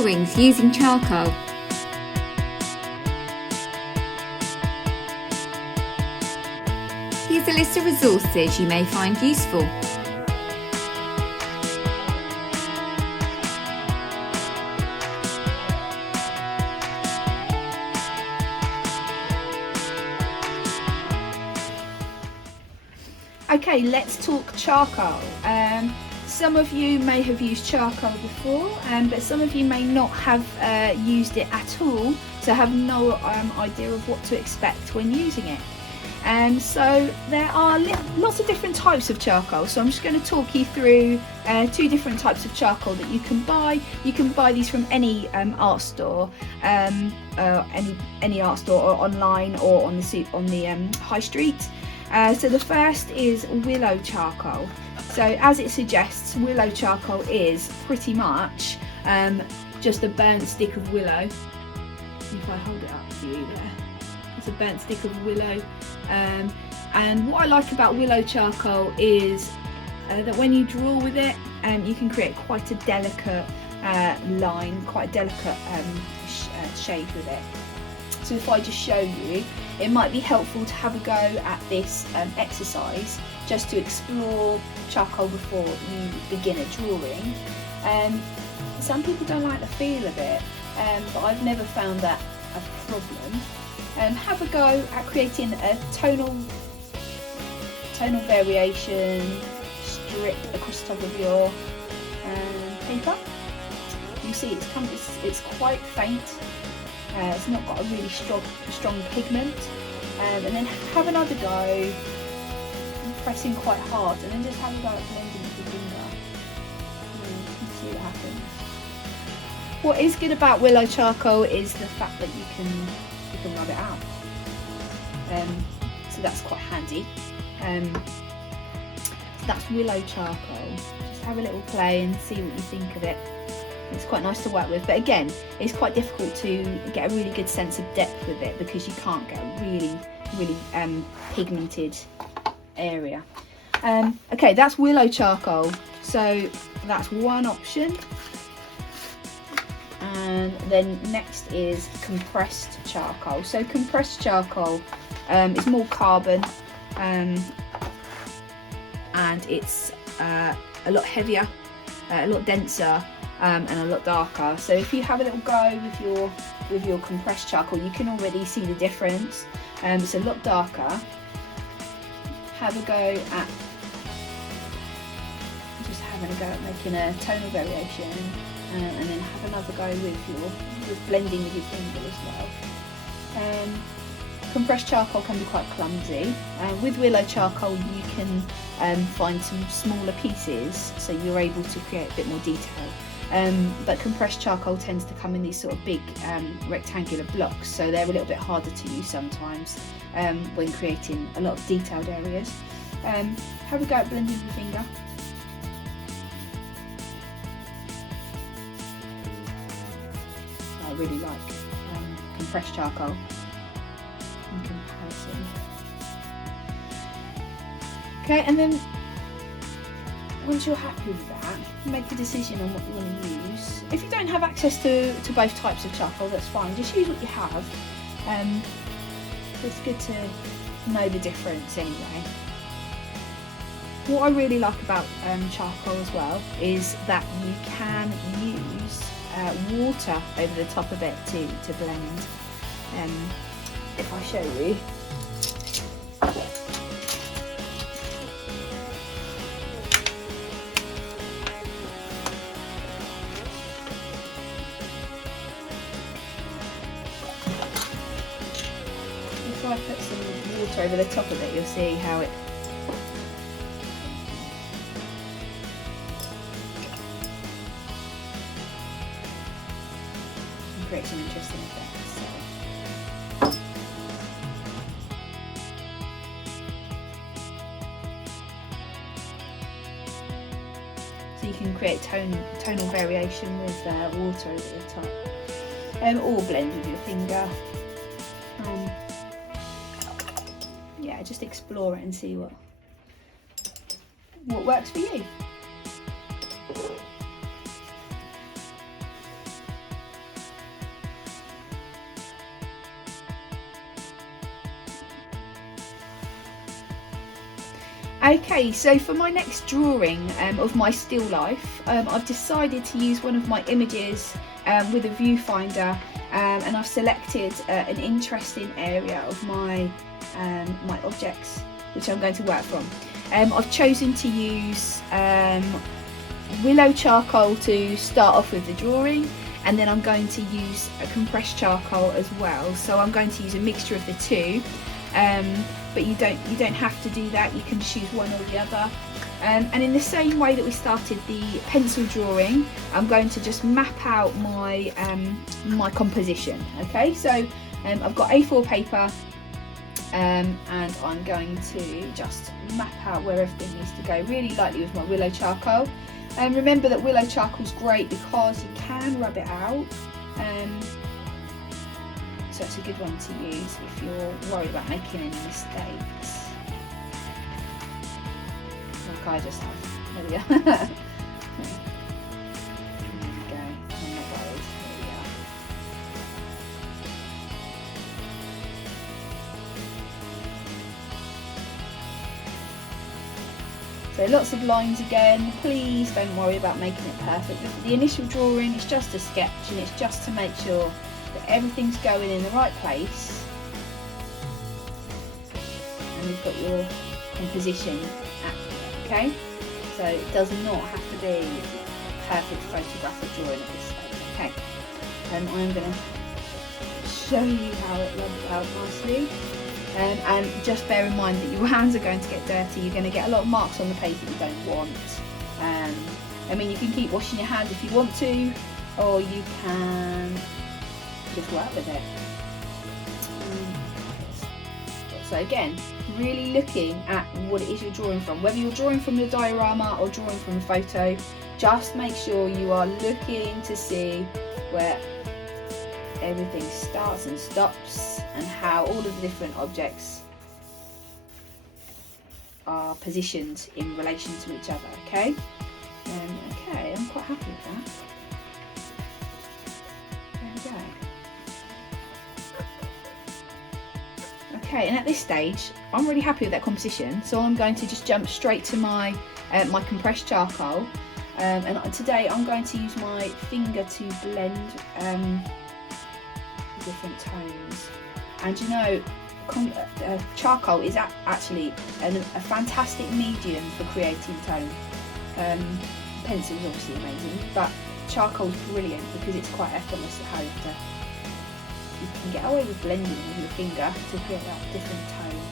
drawings using charcoal. Here's a list of resources you may find useful. Okay, let's talk charcoal. Some of you may have used charcoal before, but some of you may not have used it at all, so have no idea of what to expect when using it. So there are lots of different types of charcoal, so I'm just going to talk you through two different types of charcoal that you can buy. You can buy these from any art store, any art store, or online, or on the high street. So the first is willow charcoal. So as it suggests, willow charcoal is pretty much just a burnt stick of willow. If I hold it up to you there, it's a burnt stick of willow. And what I like about willow charcoal is that when you draw with it, you can create quite a delicate line, quite a delicate shade with it. So if I just show you, it might be helpful to have a go at this exercise just to explore charcoal before you begin a drawing. Some people don't like the feel of it, but I've never found that a problem. Have a go at creating a tonal variation strip across the top of your paper. You see it's quite faint. It's not got a really strong pigment, and then have another go, pressing quite hard, and then just have a go at blending with your finger. And see what happens. What is good about willow charcoal is the fact that you can rub it out, so that's quite handy. So that's willow charcoal. Just have a little play and see what you think of it. It's quite nice to work with, but again, it's quite difficult to get a really good sense of depth with it because you can't get a really pigmented area. Okay, that's willow charcoal, so that's one option. And then next is compressed charcoal. So compressed charcoal is more carbon, and it's a lot heavier, a lot denser, and a lot darker. So if you have a little go with your compressed charcoal, you can already see the difference. It's a lot darker. Have a go at making a tonal variation, and then have another go with blending with your finger as well. Compressed charcoal can be quite clumsy. With willow charcoal you can find some smaller pieces, so you're able to create a bit more detail. But compressed charcoal tends to come in these sort of big rectangular blocks, so they're a little bit harder to use sometimes when creating a lot of detailed areas. Have a go at blending with your finger. I really like compressed charcoal in comparison. Okay, and then once you're happy with that, make a decision on what you want to use. If you don't have access to both types of charcoal, that's fine, just use what you have. It's good to know the difference anyway. What I really like about charcoal as well is that you can use water over the top of it to blend. If I show you, if I put some water over the top of it, you'll see how it create some interesting effects. So you can create tonal variation with water over the top, or blend with your finger. Yeah, just explore it and see what works for you. Okay, so for my next drawing of my still life, I've decided to use one of my images with a viewfinder, and I've selected an interesting area of my my objects which I'm going to work from. I've chosen to use willow charcoal to start off with the drawing, and then I'm going to use a compressed charcoal as well. So I'm going to use a mixture of the two, but you don't have to do that. You can choose one or the other. And in the same way that we started the pencil drawing, I'm going to just map out my my composition. Okay, so I've got A4 paper, and I'm going to just map out where everything needs to go really lightly with my willow charcoal. And remember that willow charcoal is great because you can rub it out, so it's a good one to use if you're worried about making any mistakes, like I just have. There we go. There we go. I'm not worried. There we go. So lots of lines again. Please don't worry about making it perfect. The initial drawing is just a sketch, and it's just to make sure that everything's going in the right place, and you've got your composition accurate. Okay, so it does not have to be a perfect photographic drawing at this stage. Okay, and I'm going to show you how it rubs out nicely. And just bear in mind that your hands are going to get dirty. You're going to get a lot of marks on the page that you don't want. I mean, you can keep washing your hands if you want to, or you can just work with it. So again, really looking at what it is you're drawing from. Whether you're drawing from the diorama or drawing from a photo, just make sure you are looking to see where everything starts and stops, and how all of the different objects are positioned in relation to each other. Okay, okay, I'm quite happy with that. There we go. Okay, and at this stage I'm really happy with that composition, so I'm going to just jump straight to my my compressed charcoal, and today I'm going to use my finger to blend different tones. And you know, charcoal is actually a fantastic medium for creating tone. Pencil is obviously amazing, but charcoal is brilliant because it's quite effortless at how you can get away with blending with your finger to create that different tone.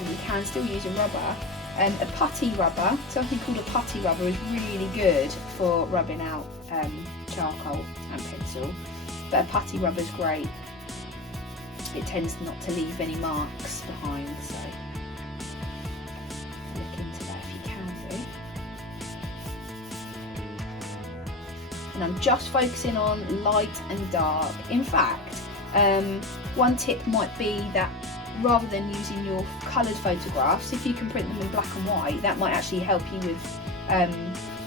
And you can still use a rubber. A putty rubber, something called a putty rubber, is really good for rubbing out charcoal and pencil. But a putty rubber is great. It tends not to leave any marks behind, so look into that if you can do. And I'm just focusing on light and dark. In fact, one tip might be that rather than using your coloured photographs, if you can print them in black and white, that might actually help you with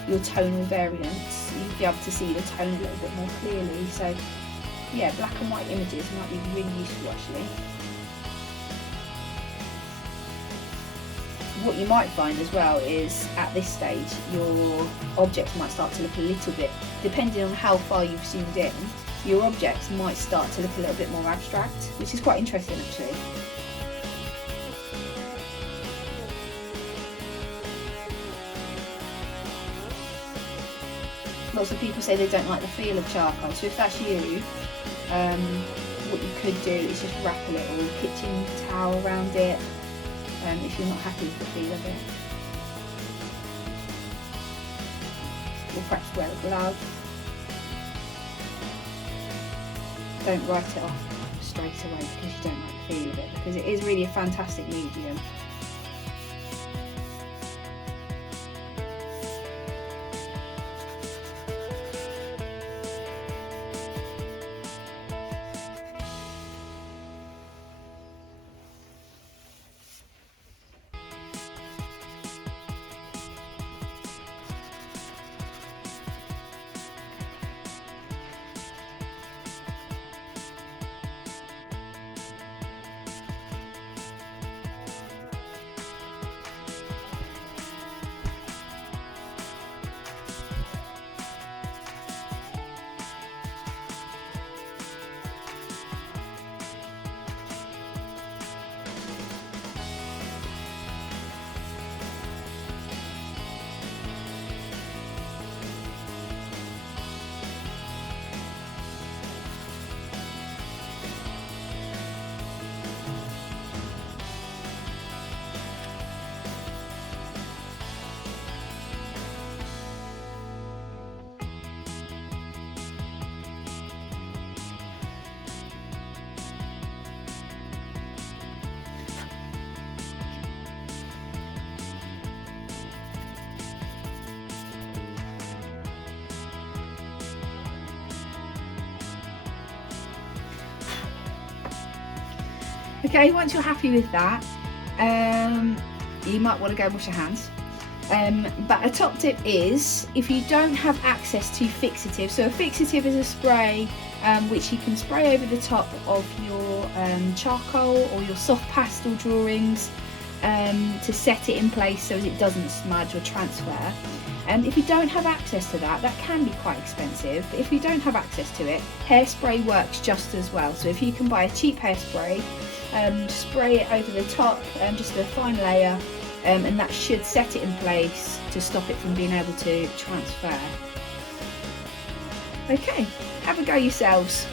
your tonal variants. You'll be able to see the tone a little bit more clearly. So yeah, black and white images might be really useful actually. What you might find as well is at this stage your objects might start to look a little bit, depending on how far you've zoomed in, your objects might start to look a little bit more abstract, which is quite interesting actually. Lots of people say they don't like the feel of charcoal, so if that's you, what you could do is just wrap a little kitchen towel around it if you're not happy with the feel of it. Or perhaps wear a glove. Don't write it off straight away because you don't like the feel of it, because it is really a fantastic medium. Okay, once you're happy with that, you might want to go and wash your hands. But a top tip is, if you don't have access to fixative, so a fixative is a spray which you can spray over the top of your charcoal or your soft pastel drawings to set it in place so as it doesn't smudge or transfer. If you don't have access to that, that can be quite expensive, but if you don't have access to it, hairspray works just as well. So if you can buy a cheap hairspray, spray it over the top, just a fine layer, and that should set it in place to stop it from being able to transfer. Okay, have a go yourselves.